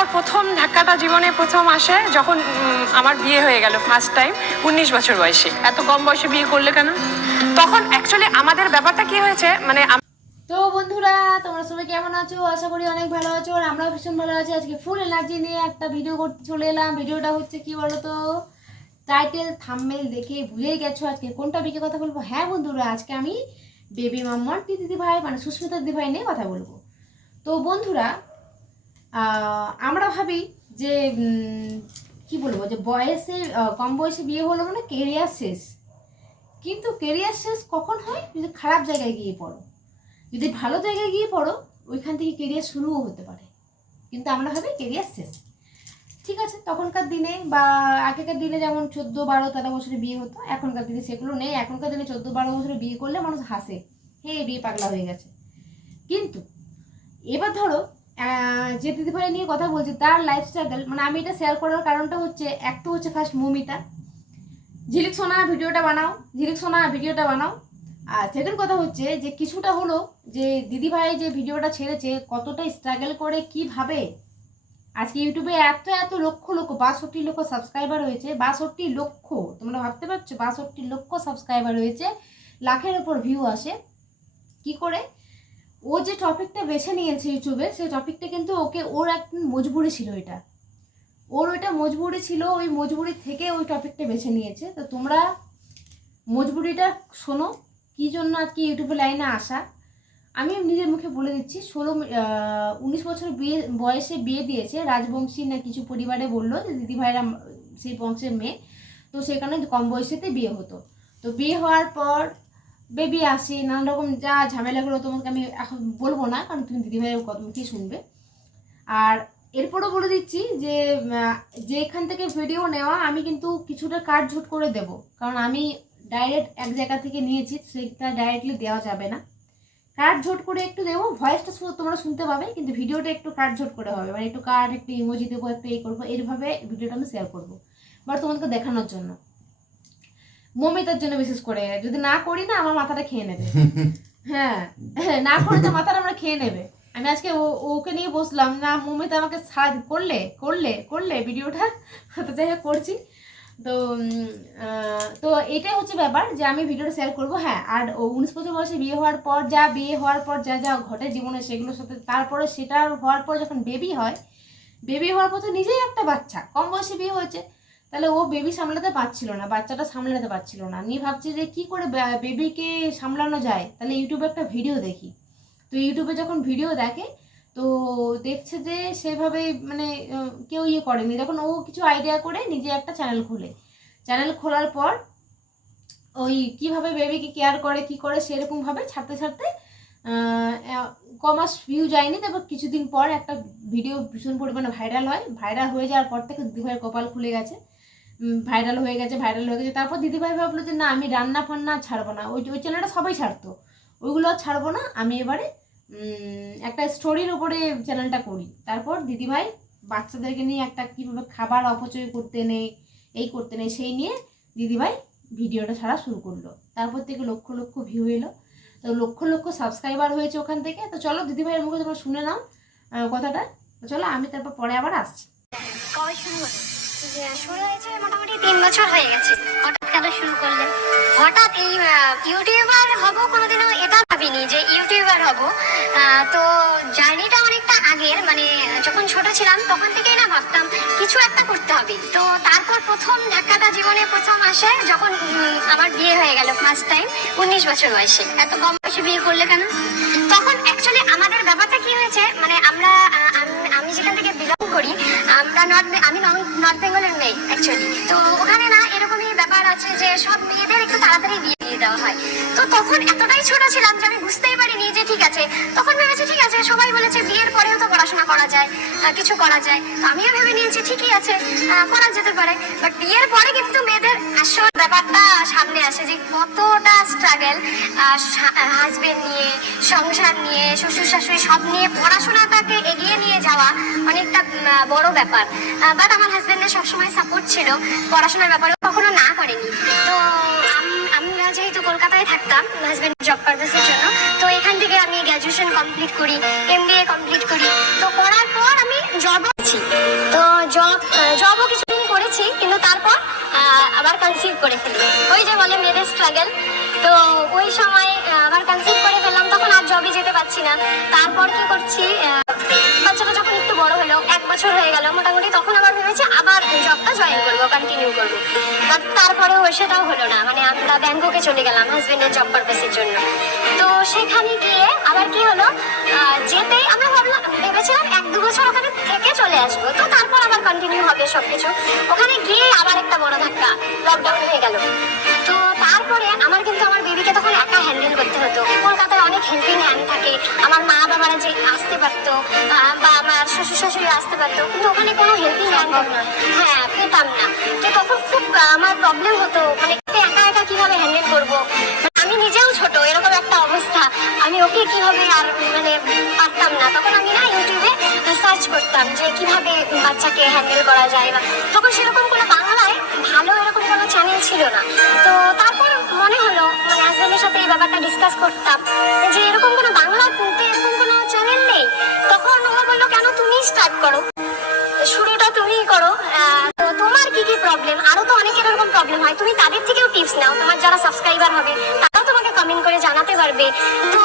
তোর প্রথম ধাক্কাটা জীবনে প্রথম আসে যখন আমার বিয়ে হয়ে গেল ফার্স্ট টাইম উনিশ বছর বয়সে। এত কম বয়সে বিয়ে করলে কেন? তখন অ্যাকচুয়ালি আমাদের ব্যাপারটা কি হয়েছে মানে তো বন্ধুরা, তোমরা সবাই কেমন আছো? আশা করি অনেক ভালো আছো আর আমরাও ভীষণ ভালো আছি। আজকে ফুল এনার্জি নিয়ে একটা ভিডিও করতে চলে এলাম। ভিডিওটা হচ্ছে কি বলতো? টাইটেল থাম্বনেল দেখে ভুলেই গেছো আজকে। কোন টপিকে কথা বলব? হ্যাঁ বন্ধুরা, আজকে আমি বেবি মাম্মার দিদি ভাই মানে সুস্মিতা দিদি ভাই নিয়ে কথা বলব। তো বন্ধুরা আমরা ভাবি যে কি বলব, যে বয়সে কম বয়সে বিয়ে হলো মানে কেরিয়ার শেষ। কিন্তু কেরিয়ার শেষ কখন হয়? যদি খারাপ জায়গায় গিয়ে পড়ো। যদি ভালো জায়গায় গিয়ে পড়ো, ওইখান থেকে কেরিয়ার শুরুও হতে পারে। কিন্তু আমরা ভাবি কেরিয়ার শেষ। ঠিক আছে, তখনকার দিনে বা আগেকার দিনে যেমন চোদ্দ, বারো, তেরো বছরে বিয়ে হতো, এখনকার দিনে সেগুলো নেই। এখনকার দিনে চোদ্দ, বারো বছরে বিয়ে করলে মানুষ হাসে। হে, বিয়ে পাগলা হয়ে গেছে। কিন্তু এবার ধরো যে দিদিভাই নিয়ে কথা বলছি, তার লাইফ স্টাইল মানে আমি এটা শেয়ার করার কারণটা হচ্ছে, এক তো হচ্ছে ফার্স্ট মমিতা। ঝিলিক সোনা ভিডিওটা বানাও, ঝিলিক সোনা ভিডিওটা বানাও। আর সেকেন্ড কথা হচ্ছে যে, কিছুটা হলো যে দিদিভাই যে ভিডিওটা ছেড়েছে, কতটা স্ট্রাগল করে, কীভাবে? আজকে ইউটিউবে এত এত লক্ষ লক্ষ, বাষট্টি লক্ষ সাবস্ক্রাইবার হয়েছে, বাষট্টি লক্ষ, তোমরা ভাবতে পারছ, বাষট্টি লক্ষ সাবস্ক্রাইবার হয়েছে, লাখের ওপর ভিউ আসে। কি করে? ও যে টপিকটা বেছে নিয়েছে ইউটিউবে, সেই টপিকটা কিন্তু ওকে, ওর এক মজবুরি ছিল এটা। ওর ওইটা মজবুরি ছিল, ওই মজবুরি থেকে ওই টপিকটা বেছে নিয়েছে। তো তোমরা মজবুরিটা শোনো, কী জন্য আজকে ইউটিউবে লাইনে আসা? আমি নিজের মুখে বলে দিচ্ছি, ষোলো উনিশ বছর বিয়ে, বয়সে বিয়ে দিয়েছে, রাজবংশী না কিছু পরিবারে বলল যে দিদিভাইরা সেই বংশের মেয়ে। তো সেখানে কম বয়সেতে বিয়ে হতো। তো বিয়ে হওয়ার পর বেবি আসে নানা রকম যা ঝামেলাগুলো তোমাকে আমি এখন বলব না, কারণ তুমি দিদিভাইয়ের কত মুখেই শুনবে। আর এরপরও বলে দিচ্ছি যে যে এখান থেকে ভিডিও নেওয়া, আমি কিন্তু কিছুটা কাট ঝুট করে দেব। কারণ আমি ডাইরেক্ট এক জায়গা থেকে নিয়েছি, সেটা ডাইরেক্টলি দেওয়া যাবে না। কাট ঝোট করে একটু দেবো ভয়েসটা তোমরা শুনতে পাবে, কিন্তু ভিডিওটা একটু কাট ঝোট করে হবে। মানে একটু কাট একটু ইমোজি দেবো, একটু এই করব, এইভাবে ভিডিওটা আমি শেয়ার করব। বাট তোমাদেরকে দেখানোর জন্য। মমিতার জন্য বিশেষ করে যদি না করি না আমার মাথাটা খেয়ে নেবে। হ্যাঁ হ্যাঁ, না করে তো মাথাটা আমরা খেয়ে নেবে। আমি আজকে ওকে নিয়ে বসলাম না মমিতা আমাকে সাহায্য করলে করলে করলে ভিডিওটা তো যাই হোক করছি। তো তো এটাই হচ্ছে ব্যাপার যে আমি ভিডিওটা শেয়ার করব হ্যাঁ আর ও উনিশ বছর বয়সে বিয়ে হওয়ার পর যা বিয়ে হওয়ার পর যা যা ঘটে জীবনে সেগুলোর সাথে তারপরে সেটা হওয়ার পর যখন বেবি হয় বেবি হওয়ার পর তো নিজেই একটা বাচ্চা কম বয়সে বিয়ে হয়েছে। তাহলে ও বেবি সামলাতে পারছিল না বাচ্চাটা সামলাতে পারছিল না। আমি ভাবছি যে কি করে বেবিকে সামলানো যায়? তাহলে ইউটিউবে একটা ভিডিও দেখি। তো ইউটিউবে যখন ভিডিও দেখে তো দেখছে যে সেভাবে মানে কেউ ইয়ে করেনি। যখন ও কিছু আইডিয়া করে নিজে একটা চ্যানেল খোলে। চ্যানেল খোলার পর ওই কীভাবে বেবিকে কেয়ার করে কি করে সেরকমভাবে ছাড়তে ছাড়তে আহ, ভিউ যায়নি। তারপর কিছুদিন পর একটা ভিডিও ভীষণ পরিমাণে ভাইরাল হয়। ভাইরাল হয়ে যাওয়ার পর থেকে দিদিভাইয়ের কপাল খুলে গেছে। ভাইরাল হয়ে গেছে ভাইরাল হয়ে গেছে। তারপর দিদিভাই ভাবলো যে, না, আমি রান্না ফান্না ছাড়বো না। ওই ওই চ্যানেলটা সবাই ছাড়তো। ওইগুলো ছাড়বো না। আমি এবারে একটা স্টোরির উপরে চ্যানেলটা করি। তারপর দিদিভাই বাচ্চাদেরকে নিয়ে একটা কীভাবে খাবার অপচয় করতে নেই, এই করতে নেই, সেই নিয়ে দিদিভাই ভিডিওটা ছাড়া শুরু করল। তারপর থেকে লক্ষ লক্ষ ভিউ এলো। তো লক্ষ লক্ষ সাবস্ক্রাইবার হয়েছে ওখান থেকে। তো চলো, দিদিভাইয়ের মুখে তোমরা শুনে নাও কথাটা। চলো, আমি তারপর পরে আবার আসছি। কবে শুরু ইউটিউবার ভাবিনি যে ইউটিউবার তো জার্নিটা আগের মানে যখন তখন থেকেই না ভাবতাম কিছু একটা করতে হবে। তো তারপর প্রথম ধাক্কাটা জীবনে প্রথম আসে যখন বিয়ে হয়ে ফার্স্ট টাইম উনিশ বছর বয়সে। এত কম বয়সে বিয়ে করলে কেন? তখন অ্যাকচুয়ালি আমাদের ব্যাপারটা কি হয়েছে মানে আমরা আমি নর্থ বেঙ্গলের মেয়ে অ্যাকচুয়ালি তো ওখানে না এরকমই ব্যাপার আছে যে সব মেয়েদের একটু তাড়াতাড়ি বিয়ে দিয়ে দেওয়া হয়। তো তখন এতটাই ছোট ছিলাম যে আমি বুঝতেই পারিনি যে আছে তখন ভেবেছি, ঠিক আছে, সবাই বলেছে বিয়ের পরেও তো পড়াশোনা করা যায় কিছু করা যায়। তো আমিও ভেবে নিয়েছি, ঠিকই আছে করা যেতে পারে। বাট বিয়ের পরে কিন্তু মেয়েদের আসল ব্যাপারটা সামনে আসে যে কতটা স্ট্রাগল হাজবেন্ড নিয়ে, সংসার নিয়ে, শ্বশুর শাশুড়ি সব নিয়ে পড়াশোনাটাকে এগিয়ে নিয়ে যাওয়া অনেকটা বড় ব্যাপার। বাট আমার হাজবেন্ডের সবসময় সাপোর্ট ছিল, পড়াশোনার ব্যাপারে কখনো না করেনি। তো যেহেতু কলকাতায় থাকতাম হাজব্যান্ড জব পারপাসের জন্য, তো এখান থেকে আমি গ্র্যাজুয়েশন কমপ্লিট করি এমবিএ কমপ্লিট করি। তো করার পর আমি জব আছি তো জব জবও কিছুদিন করেছি, কিন্তু তারপর আবার কনসিভ করে ফেলি ওই যে বলে মেয়েদের স্ট্রাগল তো ওই সময় আবার কনসিভ করে ফেললাম, তখন আর জবই যেতে পারছি না। তারপর কি করছি বাচ্চাটা যখন বড় হলো, এক বছর হয়ে গেল মোটামুটি, তখন আবার ভেবেছি আবার জবটা জয়েন করব কন্টিনিউ করব। বাট তারপরেও সেটাও হলো না মানে আমরা ব্যাংককে চলে গেলাম হাজবেন্ডের জব পারপাসের জন্য। তো সেখানে গিয়ে আবার কি হলো যেতেই আমরা ভাবলাম, ভেবেছিলাম এক দু বছর ওখানে থেকে চলে আসব, তো তারপর আবার কন্টিনিউ হবে সবকিছু। ওখানে গিয়ে আবার একটা বড় ধাক্কা লকডাউন হয়ে গেল। তো তারপরে আমার কিন্তু আমার বেবিকে তখন একা হ্যান্ডেল করতে হতো। কলকাতায় অনেক হেল্পিং হ্যান্ড থাকে, আমার মা যে আসতে পারতো বা আমার শ্বশুর শাশুড়ি আসতে পারতো, কিন্তু ওখানে কোনো হেল্পিং হ্যান্ড হ্যাঁ পেতাম না। তো তখন খুব আমার প্রবলেম হতো মানে একা একা কীভাবে হ্যান্ডেল করব? মানে আমি নিজেও ছোট, এরকম একটা অবস্থা। আমি ওকে কীভাবে আর মানে পারতাম না। তখন আমি না ইউটিউবে সার্চ করতাম যে কীভাবে বাচ্চাকে হ্যান্ডেল করা যায় বা, তখন সেরকম কোনো বাংলায় ভালো এরকম কোনো চ্যানেল ছিল না। তো তারপর মনে হলো মানে হাজব্যান্ডের সাথে এই ব্যাপারটা ডিসকাস করতাম, যে এরকম কোনো বাংলা তুলতে এরকম কোনো চ্যানেল নেই? তখন ও বলল, কেন তুমি স্টার্ট করো? শুরুটা তুমিই করো। তোমার কি কি প্রবলেম আরও তো অনেকের এরকম প্রবলেম হয়। তুমি তাদের থেকেও টিপস নাও। তোমার যারা সাবস্ক্রাইবার হবে, তারাও তোমাকে কমেন্ট করে জানাতে পারবে। তো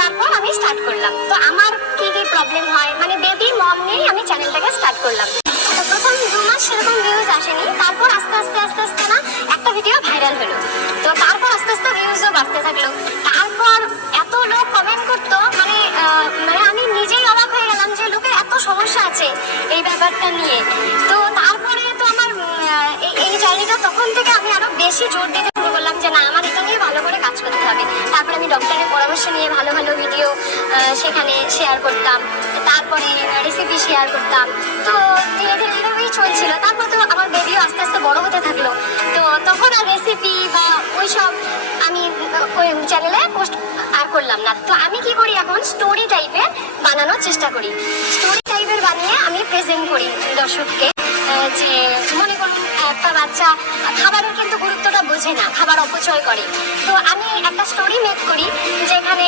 তারপর আমি স্টার্ট করলাম। তো আমার কি কি প্রবলেম হয়? মানে বেবি মম নিয়েই আমি চ্যানেলটাকে স্টার্ট করলাম। প্রথম দু মাস সেরকম ভিউজ আসেনি। তারপর আস্তে আস্তে আস্তে আস্তে না একটা ভিডিও ভাইরাল হলো। তো তারপর আস্তে আস্তে ভিউজও বাড়তে থাকল। তারপর এত লোক কমেন্ট করতো মানে আমি নিজেই অবাক হয়ে গেলাম যে লোকের এত সমস্যা আছে এই ব্যাপারটা নিয়ে। তো তারপরে তো আমার এই- জার্নিটা তখন থেকে আমি আরও বেশি জোর দিতে শুরু করলাম যে না, আমার এটা নিয়ে ভালো করে কাজ হবে। তারপরে আমি ডক্টরের পরামর্শ নিয়ে ভালো ভালো ভিডিও সেখানে শেয়ার করতাম। তারপরে রেসিপি শেয়ার করতাম। তো ধীরে ধীরে এভাবেই চলছিল। তারপর তো আমার বেবিও আস্তে আস্তে বড় হতে থাকল। তো তখন আর রেসিপি বা ওইসব আমি ওই চ্যানেলে পোস্ট আর করলাম না। তো আমি কি করি এখন? স্টোরি টাইপের বানানোর চেষ্টা করি। স্টোরি টাইপের বানিয়ে আমি প্রেজেন্ট করি দর্শককে। যে, মনে করুন, একটা বাচ্চা, খাবারের কিন্তু গুরুত্বটা বোঝে না, খাবার অপচয় করে। তো আমি একটা স্টোরি মেক করি, যেখানে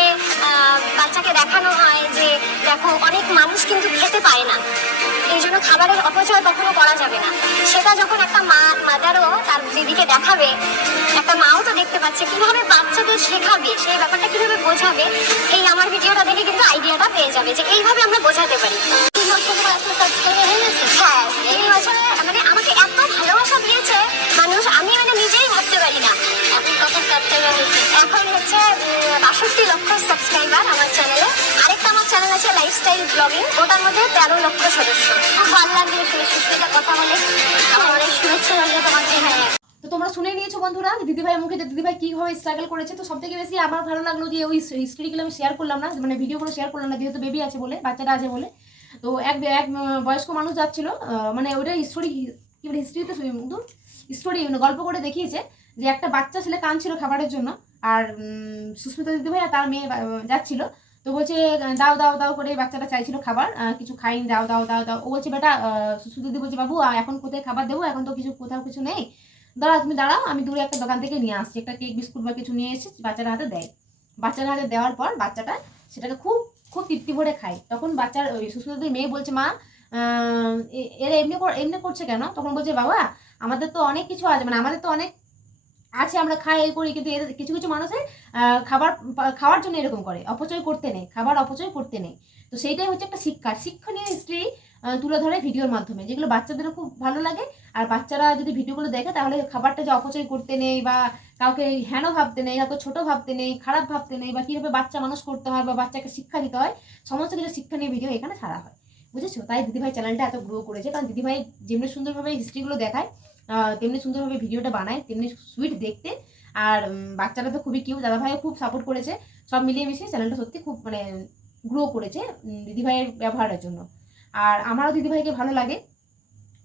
বাচ্চাকে দেখানো হয় যে, দেখো, অনেক মানুষ কিন্তু খেতে পায় না। এই জন্য খাবারের অপচয় কখনো করা যাবে না। সেটা যখন একটা মা, মাদারও তার বেবিকে দেখাবে, একটা মাও তো দেখতে পাচ্ছে, কীভাবে বাচ্চাদের শেখাবে, সেই ব্যাপারটা কীভাবে বোঝাবে, এই আমার ভিডিওটা দেখে কিন্তু আইডিয়াটা পেয়ে যাবে যে, এইভাবে আমরা বোঝাতে পারি। মানুষ আমি মানে নিজেই ভাবতে পারি না এখন হচ্ছে আমার চ্যানেলে আছে লাইফস্টাইল ওটার মধ্যে তেরো লক্ষ সদস্য খুব ভালো কথা অনেক তোমাকে হ্যাঁ তো তোমরা শুনে নিয়েছো বন্ধুরা যে দিদিভাইয়ের মুখে যে দিদিভাই কীভাবে স্ট্রাগল করেছে, তো সব থেকে বেশি আমার ভালো লাগল যে ওই হিস্ট্রিগুলো আমি শেয়ার করলাম না মানে ভিডিওগুলো শেয়ার করলাম না, যেহেতু বেবি আছে বলে, বাচ্চাটা আছে বলে। তো এক এক বয়স্ক মানুষ যাচ্ছিল মানে ওটা হিস্টোরি কি বলে হিস্ট্রিতে স্টোরি গল্প করে দেখিয়েছে যে একটা বাচ্চা ছেলে কাঁদছিল খাবারের জন্য আর সুস্মিতা দিদিভাই আর তার মেয়ে যাচ্ছিল। তো বলছে, দাও দাও দাও করে বাচ্চাটা চাইছিল খাবার কিছু খাইনি, দাও দাও দাও দাও। ও বলছে, বেটা সুস্মিতা দিদি বলছে, বাবু এখন কোথায় খাবার দেবো? এখন তো কিছু, কোথাও কিছু নেই। দাঁড়াও, তুমি দাঁড়াও, আমি দূরে একটা দোকান থেকে নিয়ে আসছি। একটা কেক, বিস্কুট বা কিছু নিয়ে এসেছি বাচ্চাটার হাতে দেয়। বাচ্চার হাতে দেওয়ার পর বাচ্চাটা সেটাকে খুব খুব তৃপ্তি ভরে খায় তখন বাচ্চার ওই সুস্মিতাদের মেয়ে বলছে, মা এরা এমনি এমনি করছে কেন? তখন বলছে, বাবা, আমাদের তো অনেক কিছু আছে মানে আমাদের তো অনেক আছে, আমরা খাই এই করি, কিন্তু এদের কিছু কিছু মানুষের খাবার খাওয়ার জন্য এরকম করে। অপচয় করতে নেই, খাবার অপচয় করতে নেই। তো সেইটাই হচ্ছে একটা শিক্ষা। শিক্ষণীয় হিস্ট্রি তুলে ধরে ভিডিওর মাধ্যমে, যেগুলো বাচ্চাদেরও খুব ভালো লাগে। আর বাচ্চারা যদি ভিডিওগুলো দেখে, তাহলে খাবারটা যে অপচয় করতে নেই বা কাউকে হেন ভাবতে নেই, কাউকে ছোট ভাবতে নেই, খারাপ ভাবতে নেই বা কীভাবে বাচ্চা মানুষ করতে হয় বা বাচ্চাকে শিক্ষা দিতে হয়, সমস্ত কিছু শিক্ষা নিয়ে ভিডিও এখানে ছাড়া হয়। বুঝেছ? তাই দিদিভাই চ্যানেলটা এত গ্রো করেছে। কারণ দিদিভাই যেমনি সুন্দরভাবে হিস্ট্রিগুলো দেখায় তেমনি সুন্দরভাবে ভিডিওটা বানায়, তেমনি সুইট দেখতে। আর বাচ্চারা তো খুবই কিউ দাদাভাইও খুব সাপোর্ট করেছে। সব মিলিয়ে মিশিয়ে চ্যানেলটা সত্যি খুব মানে গ্রো করেছে দিদিভাইয়ের ব্যবহারের জন্য। আর আমারও দিদিভাইকে ভালো লাগে।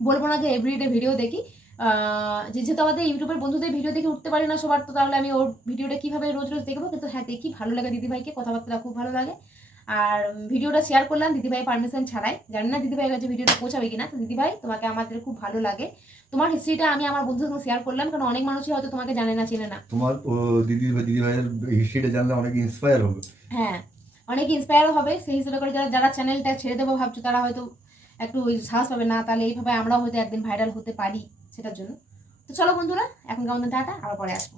বলব না যে এভরিডে ভিডিও দেখি। যেহেতু আমাদের ইউটিউবের বন্ধুদের ভিডিও দেখে উঠতে পারি না সবার তো তাহলে আমি ওর ভিডিওটা কীভাবে রোজ রোজ দেখব? কিন্তু হ্যাঁ দেখি ভালো লাগে দিদিভাইকে কথাবার্তা খুব ভালো লাগে। আর ভিডিওটা শেয়ার করলাম দিদিভাই পারমিশন ছাড়াই। জানি না দিদিভাইয়ের কাছে ভিডিওটা পৌঁছাবে কিনা তো দিদিভাই তোমাকে আমাদের খুব ভালো লাগে। তোমার হিস্ট্রিটা আমি আমার বন্ধুদের সঙ্গে শেয়ার করলাম কারণ অনেক মানুষই হয়তো তোমাকে জানে না চেনে না। তোমার দিদি বা দিদি ভাইয়ের হিস্ট্রিটা জানলে অনেক ইন্সপায়ার হবে। হ্যাঁ অনেক ইন্সপায়ার হবে। সেই হিসেবে করে যারা যারা চ্যানেলটা ছেড়ে দেবো ভাবছ তারা হয়তো একটু সাহস পাবে না। তাহলে এইভাবে আমরাও হয়তো একদিন ভাইরাল হতে পারি। সেটার জন্য। তো চলো বন্ধুরা এখন কেমন? টাটা আবার পরে আসব।